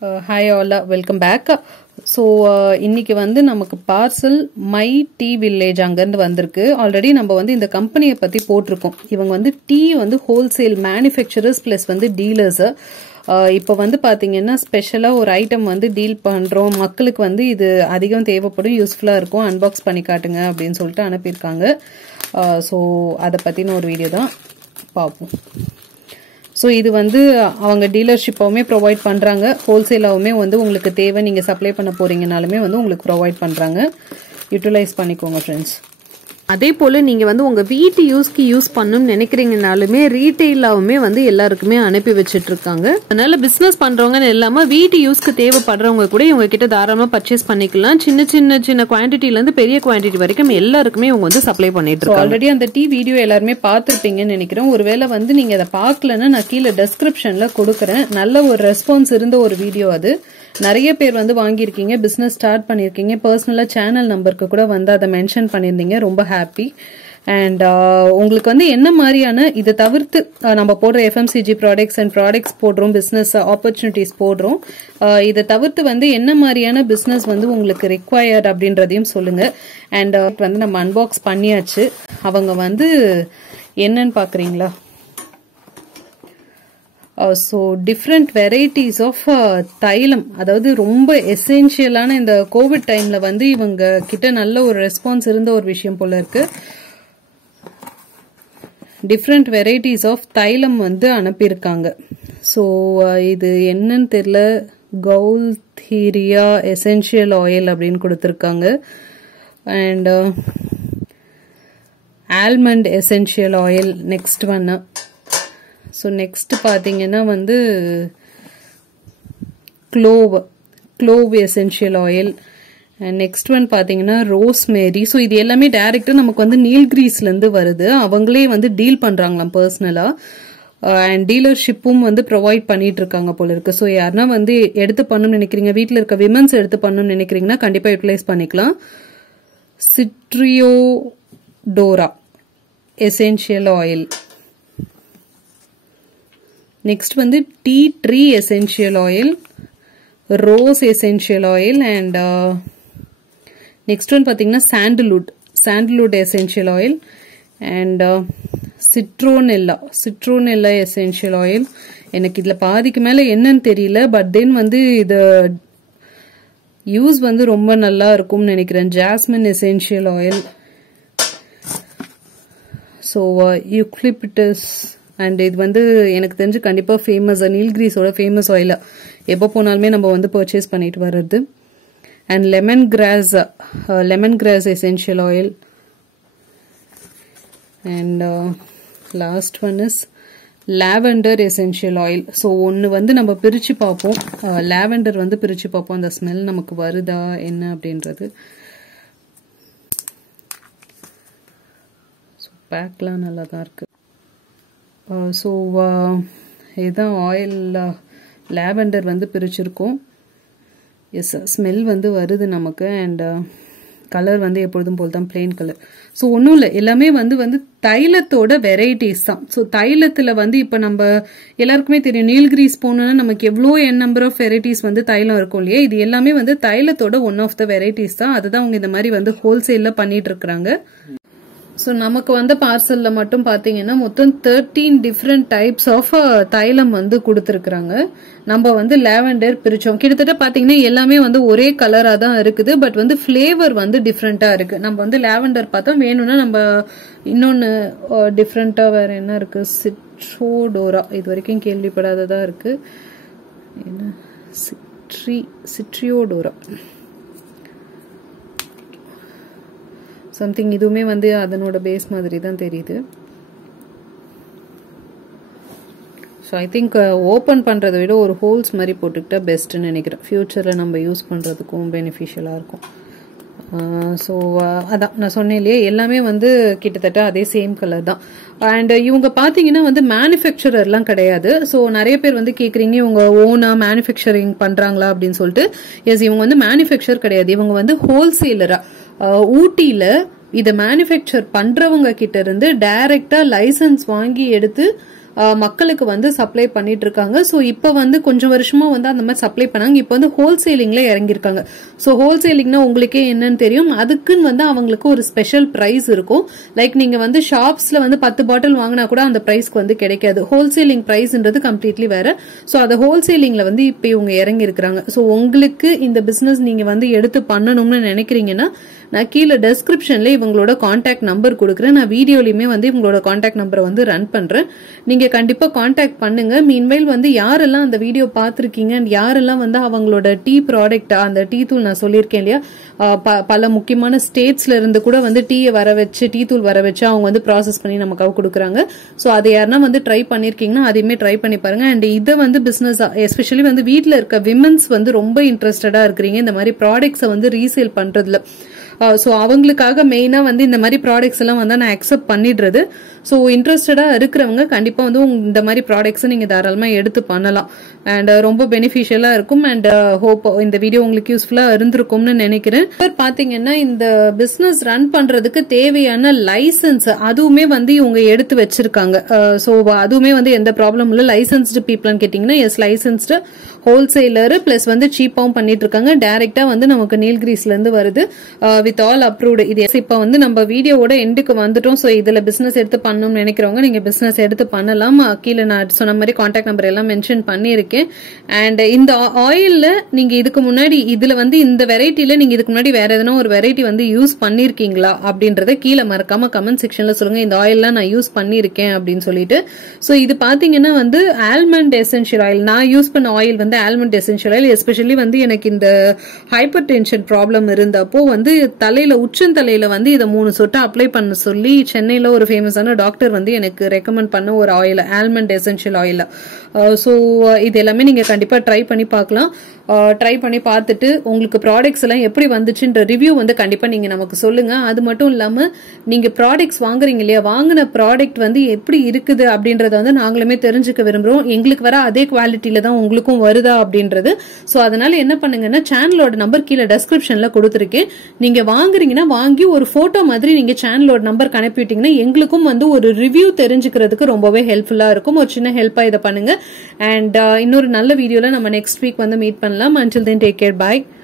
Hi all, welcome back. So இன்னைக்கு வந்து நமக்கு பார்சல் மை டீ வில்லேஜ் அங்கிருந்து வந்திருக்கு. ஆல்ரெடி நம்ம வந்து இந்த கம்பெனியை பத்தி போட்டிருக்கோம். இவங்க வந்து டீ வந்து ஹோல்சேல் மேனுஃபேக்சரர்ஸ் பிளஸ் வந்து டீலர்ஸ். இப்போ வந்து பாத்தீங்கன்னா ஸ்பெஷலா ஒரு ஐட்டம் வந்து டீல் பண்றோம், மக்களுக்கு வந்து இது அதிகம் தேவைப்படும், யூஸ்ஃபுல்லா இருக்கும், அன்பாக்ஸ் பண்ணி காட்டுங்க அப்படின்னு சொல்லிட்டு அனுப்பியிருக்காங்க. ஸோ அதை பத்தின ஒரு வீடியோ தான் பார்ப்போம். ஸோ இது வந்து அவங்க டீலர்ஷிப்பாவுமே ப்ரொவைட் பண்ணுறாங்க, ஹோல்சேலாவுமே வந்து உங்களுக்கு தேவை நீங்கள் சப்ளை பண்ண போறீங்கனாலுமே வந்து உங்களுக்கு ப்ரொவைட் பண்ணுறாங்க. யூட்டிலைஸ் பண்ணிக்கோங்க ஃப்ரெண்ட்ஸ். அதே போல் நீங்கள் வந்து உங்கள் வீட்டு யூஸ்க்கு யூஸ் பண்ணணும்னு நினைக்கிறீங்கனாலுமே ரீட்டெயிலாவுமே வந்து எல்லாருக்குமே அனுப்பி வச்சுட்ருக்காங்க. அதனால பிஸ்னஸ் பண்ணுறவங்கன்னு இல்லாமல் வீட்டு யூஸ்க்கு தேவைப்படுறவங்க கூட இவங்க கிட்ட தாராளமாக பர்ச்சேஸ் பண்ணிக்கலாம். சின்ன குவான்டிட்டிலேருந்து பெரிய குவான்டிட்டி வரைக்கும் எல்லாருக்குமே இவங்க வந்து சப்ளை பண்ணிட்டு இருக்காங்க. ஆல்ரெடி அந்த டீ வீடியோ எல்லாருமே பார்த்துருப்பீங்கன்னு நினைக்கிறேன். ஒருவேளை வந்து நீங்கள் அதை பார்க்கலன்னா நான் கீழே டெஸ்கிரிப்ஷனில் கொடுக்குறேன். நல்ல ஒரு ரெஸ்பான்ஸ் இருந்த ஒரு வீடியோ அது. நிறைய பேர் வந்து வாங்கியிருக்கீங்க, பிசினஸ் ஸ்டார்ட் பண்ணிருக்கீங்க, பர்சனலா சேனல் நம்பருக்கு கூட வந்து அதை மென்ஷன் பண்ணியிருந்தீங்க. ரொம்ப ஹாப்பி. அண்ட் உங்களுக்கு வந்து என்ன மாதிரியான இதை தவிர்த்து நம்ம போடுற எஃப்எம்சிஜி ப்ராடக்ட்ஸ் அண்ட் ப்ராடக்ட்ஸ் போடுறோம், பிசினஸ் ஆப்பர்ச்சுனிட்டிஸ் போடுறோம், இதை தவிர்த்து வந்து என்ன மாதிரியான பிசினஸ் வந்து உங்களுக்கு ரிக்வயர்ட் அப்படின்றதையும் சொல்லுங்க. அண்ட் வந்து நம்ம அன்பாக்ஸ் பண்ணியாச்சு. அவங்க வந்து என்னன்னு பாக்குறீங்களா? ஸோ டிஃப்ரெண்ட் வெரைட்டிஸ் ஆஃப் தைலம், அதாவது ரொம்ப எசென்ஷியலான இந்த கோவிட் டைம்ல வந்து இவங்க கிட்ட நல்ல ஒரு ரெஸ்பான்ஸ் இருந்த ஒரு விஷயம் போல இருக்கு. டிஃப்ரெண்ட் வெரைட்டிஸ் ஆஃப் தைலம் வந்து அனுப்பியிருக்காங்க. ஸோ இது என்னன்னு தெரியல, கௌல்தீரியா எசென்ஷியல் ஆயில் அப்படின்னு கொடுத்துருக்காங்க. And almond essential oil next one. So next பார்த்தீங்கன்னா வந்து clove essential oil. Next one பார்த்தீங்கன்னா ரோஸ்மேரி. ஸோ இது எல்லாமே டைரக்டாக நமக்கு வந்து நீல்கிரீஸ்லேருந்து வருது. அவங்களே வந்து டீல் பண்ணுறாங்களாம் பர்சனலாக. அண்ட் டீலர்ஷிப்பும் வந்து ப்ரொவைட் பண்ணிட்டு இருக்காங்க போல இருக்கு. ஸோ யாருன்னா வந்து எடுத்து பண்ணணும்னு நினைக்கிறீங்க, வீட்டில் இருக்க விமன்ஸ் எடுத்து பண்ணணும்னு நினைக்கிறீங்கன்னா கண்டிப்பாக யூட்டிலைஸ் பண்ணிக்கலாம். Citriodora essential oil. நெக்ஸ்ட் வந்து tea tree essential oil, rose essential oil. And next one பார்த்தீங்கன்னா sandalwood essential oil. And citronella essential oil. எனக்கு இதில் பாதிக்கு மேலே என்னன்னு தெரியல, பட் தென் வந்து இது யூஸ் வந்து ரொம்ப நல்லா இருக்கும்னு நினைக்கிறேன். Jasmine essential oil. So eucalyptus. And இது வந்து எனக்கு தெரிஞ்சு கண்டிப்பாக ஃபேமஸ், நீல்கிரீஸோட ஃபேமஸ் ஆயில், எப்போ போனாலுமே நம்ம வந்து பர்ச்சேஸ் பண்ணிட்டு வர்றது. And lemon grass essential oil. And last one is lavender essential oil. So ஒன்று வந்து நம்ம பிரித்து பார்ப்போம், லாவெண்டர் வந்து பிரித்து பார்ப்போம், அந்த ஸ்மெல் நமக்கு வருதா என்ன அப்படின்றது. ஸோ பேக்லாம் நல்லா தான் இருக்கு. ஸோ இதுதான் ஆயில். லாவெண்டர் வந்து பிரிச்சிருக்கோம். எஸ், ஸ்மெல் வந்து வருது நமக்கு. அண்ட் கலர் வந்து எப்பொழுதும் போல் தான் பிளெயின் கலர். ஸோ ஒன்றும் இல்லை, எல்லாமே வந்து தைலத்தோட வெரைட்டிஸ் தான். ஸோ தைலத்தில் வந்து இப்போ நம்ம எல்லாருக்குமே தெரியும், நீல்கிரீஸ் போனோன்னா நமக்கு எவ்வளோ நம்பர் ஆஃப் வெரைட்டிஸ் வந்து தைலம் இருக்கும் இல்லையா. இது எல்லாமே வந்து தைலத்தோட ஒன் ஆஃப் த வெரைட்டிஸ் தான். அதுதான் அவங்க இந்த மாதிரி வந்து ஹோல்சேலில் பண்ணிட்டு இருக்கிறாங்க. ஸோ நமக்கு வந்து பார்சல்ல மட்டும் பார்த்தீங்கன்னா மொத்தம் 13 டிஃப்ரெண்ட் டைப்ஸ் ஆஃப் தைலம் வந்து கொடுத்துருக்குறாங்க. நம்ம வந்து லாவெண்டர் பிரிச்சோம். கிட்டத்தட்ட பார்த்தீங்கன்னா எல்லாமே வந்து ஒரே கலராக தான் இருக்குது, பட் வந்து ஃபிளேவர் வந்து டிஃப்ரெண்ட்டாக இருக்கு. நம்ம வந்து லாவெண்டர் பார்த்தோம், வேணும்னா நம்ம இன்னொன்று டிஃப்ரெண்ட்டாக வேற என்ன இருக்கு, சிட்ரோடோரா, இது வரைக்கும் கேள்விப்படாததா இருக்கு. என்ன சிட்ரியோடோரா சம்திங், இதுவுமே வந்து அதனோட பேஸ் மாதிரி தான் தெரியுது. ஸோ ஐ திங்க் ஓப்பன் பண்ணுறதை விட ஒரு ஹோல்ஸ் மாதிரி போட்டுக்கிட்டா பெஸ்ட்டுன்னு நினைக்கிறேன். ஃப்யூச்சரில் நம்ம யூஸ் பண்ணுறதுக்கும் பெனிஃபிஷியலாக இருக்கும். ஸோ அதான் நான் சொன்னேன் இல்லையே, எல்லாமே வந்து கிட்டத்தட்ட அதே சேம் கலர் தான். அண்ட் இவங்க பார்த்தீங்கன்னா வந்து மேனுஃபேக்சரர்லாம் கிடையாது. ஸோ நிறைய பேர் வந்து கேட்குறீங்க, இவங்க ஓனா மேனுஃபேக்சரிங் பண்ணுறாங்களா அப்படின்னு சொல்லிட்டு. எஸ், இவங்க வந்து மேனுஃபேக்சர் கிடையாது, இவங்க வந்து ஹோல்சேலரா ஊட்டியில இதை மேனுஃபேக்சர் பண்றவங்க கிட்ட இருந்து டைரக்டா லைசன்ஸ் வாங்கி எடுத்து மக்களுக்கு வந்து சப்ளை பண்ணிட்டு இருக்காங்க. ஸோ இப்போ வந்து கொஞ்சம் வருஷமா வந்து அந்த மாதிரி சப்ளை பண்ணாங்க. இப்போ வந்து ஹோல்சேலிங்ல இறங்கியிருக்காங்க. ஸோ ஹோல்சேலிங்னா உங்களுக்கே என்னன்னு தெரியும். அதுக்குன்னு வந்து அவங்களுக்கு ஒரு ஸ்பெஷல் பிரைஸ் இருக்கும். லைக் நீங்க வந்து ஷாப்ஸ்ல வந்து 10 பாட்டில் வாங்கினா கூட அந்த பிரைஸ்க்கு வந்து கிடைக்காது. ஹோல்சேலிங் பிரைஸ்ன்றது கம்ப்ளீட்லி வேற. ஸோ அந்த ஹோல்சேலிங்ல வந்து இப்போ இவங்க இறங்கி இருக்கிறாங்க. ஸோ உங்களுக்கு இந்த பிசினஸ் நீங்க வந்து எடுத்து பண்ணணும்னு நினைக்கிறீங்கன்னா நான் கீழே டெஸ்கிரிப்ஷன்ல இவங்களோட கான்டாக்ட் நம்பர் கொடுக்குறேன். நான் வீடியோலயுமே வந்து இவங்களோட கான்டாக்ட் நம்பரை வந்து ரன் பண்றேன். நீங்க கண்டிப்பா கான்டாக்ட் பண்ணுங்க. மீன்வைல் வந்து யாரெல்லாம் அந்த வீடியோ பார்த்திருக்கீங்க, யாரெல்லாம் வந்து அவங்களோட டீ ப்ராடக்ட், அந்த டீ தூள் நான் சொல்லியிருக்கேன் இல்லையா, பல முக்கியமான ஸ்டேட்ஸ்ல இருந்து கூட வந்து டீயை வர வச்சு, டீ தூள் வர வச்சு அவங்க வந்து ப்ராசஸ் பண்ணி நமக்காக கொடுக்குறாங்க. ஸோ அதை யாருன்னா வந்து ட்ரை பண்ணிருக்கீங்கன்னா அதையுமே ட்ரை பண்ணி பாருங்க. அண்ட் இதை வந்து பிசினஸ் எஸ்பெஷலி வந்து வீட்டில் இருக்க விமென்ஸ் வந்து ரொம்ப இன்ட்ரெஸ்டடா இருக்கிறீங்க இந்த மாதிரி ப்ராடக்ட்ஸை வந்து ரீசேல் பண்றதுல. ஸோ அவங்களுக்காக மெயினா வந்து இந்த மாதிரி ப்ராடக்ட்ஸ் எல்லாம் வந்து நான் அக்செப்ட் பண்ணிடுறது. ஸோ இன்ட்ரெஸ்டடா இருக்கிறவங்க கண்டிப்பா வந்து இந்த மாதிரி ப்ராடக்ட்ஸ் நீங்க தாராளமா எடுத்து பண்ணலாம். அண்ட் ரொம்ப பெனிஃபிஷியலா இருக்கும். அண்ட் ஹோப் இந்த வீடியோ உங்களுக்கு யூஸ்ஃபுல்லா இருந்திருக்கும்னு நினைக்கிறேன். பாத்தீங்கன்னா இந்த பிசினஸ் ரன் பண்றதுக்கு தேவையான லைசன்ஸ் அதுவுமே வந்து இவங்க எடுத்து வச்சிருக்காங்க. ஸோ அதுவுமே வந்து எந்த ப்ராப்ளம் இல்லை. லைசன்ஸ்டு பீப்புள்னு கேட்டீங்கன்னா எஸ், லைசன்ஸ்டு ஹோல்சேலர் பிளஸ் வந்து சீப்பாவும் பண்ணிட்டு இருக்காங்க. டைரக்டா வந்து நமக்கு நீல்கிரீஸ்ல இருந்து வருது வித் ஆல் அப்ரூவ்டு. இது இப்ப வந்து நம்ம வீடியோவோட எண்டுக்கு வந்துட்டோம். ஸோ இதுல பிசினஸ் எடுத்து பண்ணணும்னு நினைக்கிறவங்க நீங்க பிசினஸ் எடுத்து பண்ணலாம். கீழே நான் சொன்ன மாதிரி கான்டாக்ட் நம்பர் எல்லாம் மென்ஷன் பண்ணியிருக்கேன். அண்ட் இந்த ஆயில்ல நீங்க இதுக்கு முன்னாடி இதுல வந்து இந்த வெரைட்டில நீங்க இதுக்கு முன்னாடி வேற எதனா ஒரு வெரைட்டி வந்து யூஸ் பண்ணிருக்கீங்களா அப்படின்றத கீழே மறக்காம கமெண்ட் செக்ஷன்ல சொல்லுங்க. இந்த ஆயில்லாம் நான் யூஸ் பண்ணிருக்கேன் அப்படின்னு சொல்லிட்டு. ஸோ இது பாத்தீங்கன்னா வந்து ஆல்மண்ட் எசென்ஷியல் ஆயில். நான் யூஸ் பண்ண ஆயில் வந்து ஆல்மண்ட் எசென்ஷியல் ஆயில். எஸ்பெஷலி வந்து எனக்கு இந்த ஹைப்பர் டென்ஷன் ப்ராப்ளம் இருந்தப்போ வந்து தலையில உச்சந்தலையில வந்து இதை 3 சொட்டு அப்ளை பண்ண சொல்லி சென்னையில ஒரு ஃபேமஸான டாக்டர் வந்து எனக்கு ரெக்கமெண்ட் பண்ண ஒரு oil, almond essential oil. So இது எல்லாமே நீங்க கண்டிப்பா ட்ரை பண்ணி பார்க்கலாம். ட்ரை பண்ணி பார்த்துட்டு உங்களுக்கு ப்ராடக்ட்ஸ் எல்லாம் எப்படி வந்துச்சுன்ற ரிவ்யூ வந்து கண்டிப்பா நீங்க நமக்கு சொல்லுங்க. அது மட்டும் இல்லாம நீங்க ப்ராடக்ட்ஸ் வாங்குறீங்க இல்லையா, வாங்கின ப்ராடக்ட் வந்து எப்படி இருக்குது அப்படின்றத வந்து நாங்களுமே தெரிஞ்சுக்க விரும்புறோம். எங்களுக்கு வர அதே குவாலிட்டியில தான் உங்களுக்கும் வருதா அப்படின்றது. ஸோ அதனால என்ன பண்ணுங்கன்னா சேனலோட நம்பர் கீழே டெஸ்கிரிப்ஷன்ல கொடுத்துருக்கேன். நீங்க வாங்குறீங்கன்னா வாங்கி ஒரு போட்டோ மாதிரி நீங்க சேனலோட நம்பர் அனுப்பிட்டீங்கன்னா எங்களுக்கும் வந்து ஒரு ரிவ்யூ தெரிஞ்சுக்கிறதுக்கு ரொம்பவே ஹெல்ப்ஃபுல்லா இருக்கும். ஒரு சின்ன ஹெல்ப்பா இதை பண்ணுங்க. அண்ட் இன்னொரு நல்ல வீடியோல நம்ம நெக்ஸ்ட் வீக் வந்து மீட் பண்ணலாம். Until then, take care. Bye.